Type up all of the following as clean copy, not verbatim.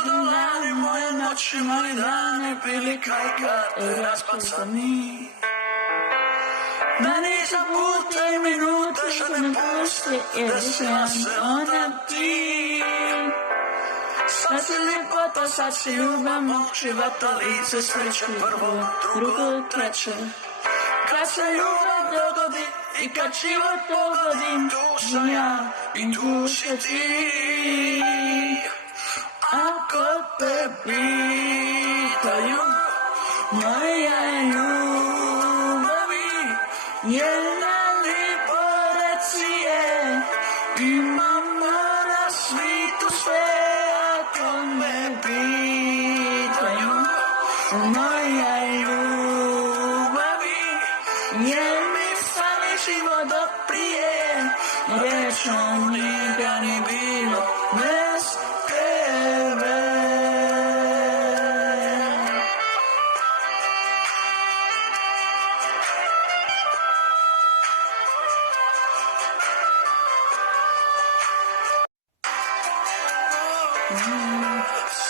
dolari, moje noći, moji dani bili kao karte rasbacani. Meni za puta i minuta što ne pusti, jer sam ona ti. Sad si ljepota, sad si ljubav, mog života, lice, sreću, prvo, drugo, treće. Kad se ljubav dogodi i kad život pogodim, tu sam ja i tu si ti. Ako te pitaju, moja ljubavi, jedna li poreci je, imamo na svitu sve. Ako me pitaju, moja ljubavi, je mi sami život do prije, rečno nikad ni bilo bez tebe.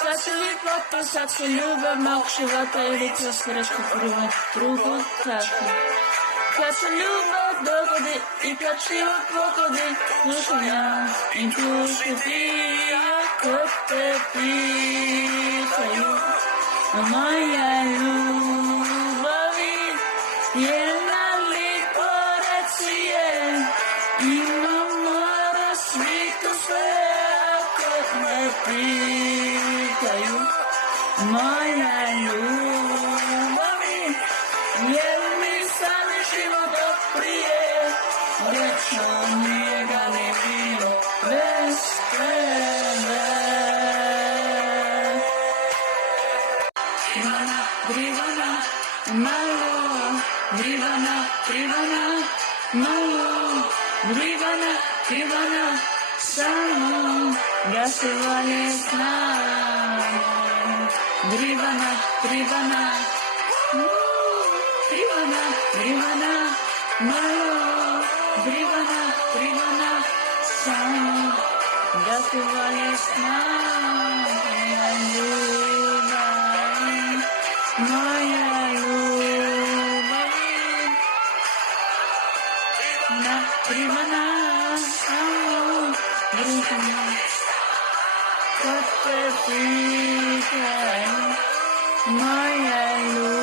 Sad si ljepota, sad si ljubav mog života i lice, sreću, prvo, drugo, treće. Kad se ljubav dogodi i kad život pogodi, tu sam ja i tu si ti. Ako te pitaju, moja ljubavi, jedna li poreci je, imamo na svitu sve. Ako me pitaju, moja ljubavi, je mi sami život do prije, rečno njega ne bilo bez tebe. Drivana, drivana, malo, drivana, drivana, malo, drivana, drivana, samo da se valje s nama. Drivana, drivana, drivana, drivana, malo, drivana, drivana, samo da se valje s nama. Moja ljubav, na drivana, samo drivana, kad te pitaju, moja ljubav.